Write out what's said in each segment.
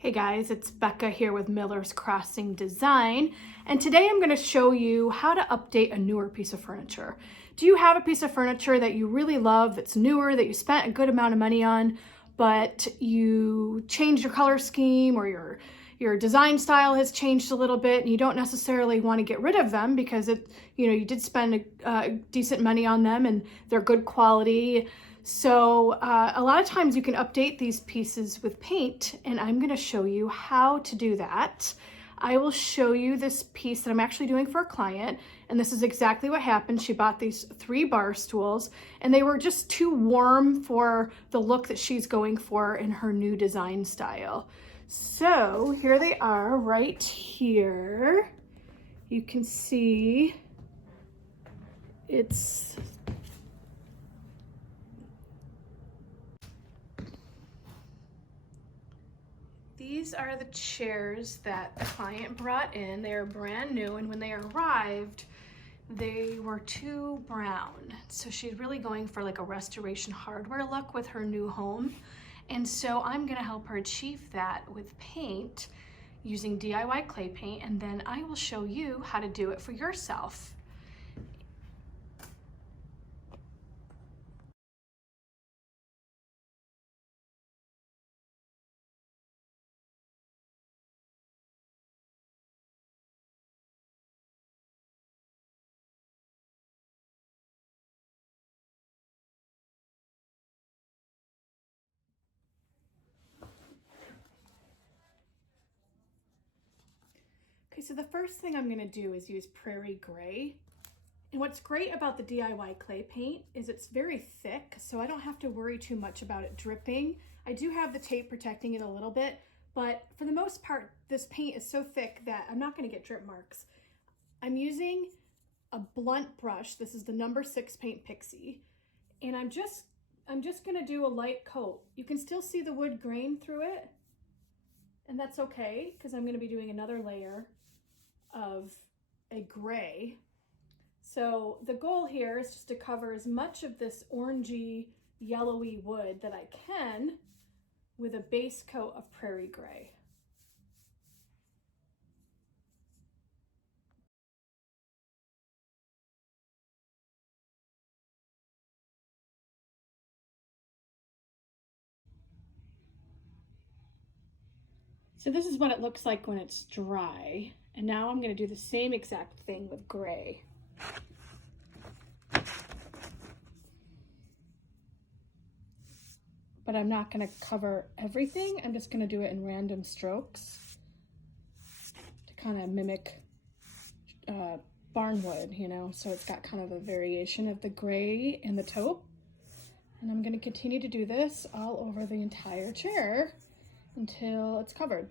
Hey guys, it's Becca here with Miller's Crossing Design, and today I'm going to show you how to update a newer piece of furniture. Do you have a piece of furniture that you really love, that's newer, that you spent a good amount of money on, but you changed your color scheme or your design style has changed a little bit and you don't necessarily want to get rid of them because you did spend decent money on them and they're good quality. So a lot of times you can update these pieces with paint, and I'm going to show you how to do that. I will show you this piece that I'm actually doing for a client, and this is exactly what happened. She bought these 3 bar stools and they were just too warm for the look that she's going for in her new design style. So here they are right here. You can see these are the chairs that the client brought in. They're brand new, and when they arrived, they were too brown. So she's really going for like a restoration hardware look with her new home. And so I'm gonna help her achieve that with paint using DIY clay paint, and then I will show you how to do it for yourself. Okay, so the first thing I'm gonna do is use Prairie Gray. And what's great about the DIY clay paint is it's very thick, so I don't have to worry too much about it dripping. I do have the tape protecting it a little bit, but for the most part, this paint is so thick that I'm not gonna get drip marks. I'm using a blunt brush. This is the number 6 Paint Pixie. And I'm just gonna do a light coat. You can still see the wood grain through it, and that's okay, because I'm gonna be doing another layer of a gray. So the goal here is just to cover as much of this orangey, yellowy wood that I can with a base coat of Prairie Gray. So this is what it looks like when it's dry. And now I'm going to do the same exact thing with gray. But I'm not going to cover everything. I'm just going to do it in random strokes to kind of mimic barnwood, so it's got kind of a variation of the gray and the taupe. And I'm going to continue to do this all over the entire chair until it's covered.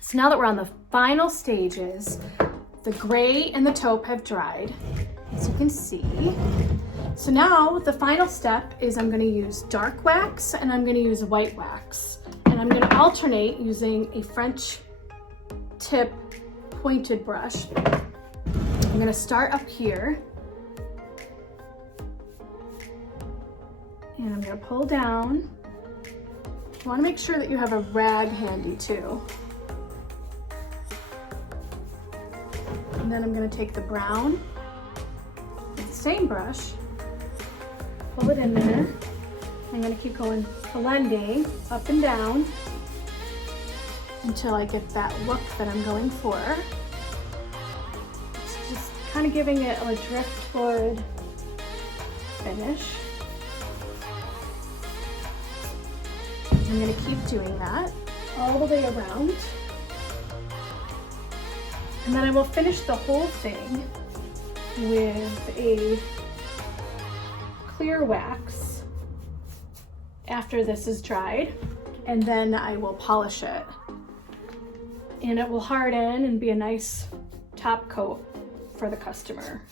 So now that we're on the final stages, the gray and the taupe have dried, as you can see. So now the final step is I'm going to use dark wax and I'm going to use white wax. And I'm going to alternate using a French tip pointed brush. I'm going to start up here and I'm going to pull down You want to make sure that you have a rag handy too. And then I'm going to take the brown with the same brush, pull it in there. I'm going to keep going blending up and down until I get that look that I'm going for. It's just kind of giving it a driftwood finish. I'm going to keep doing that all the way around. And then I will finish the whole thing with a clear wax after this is dried, and then I will polish it. And it will harden and be a nice top coat for the customer.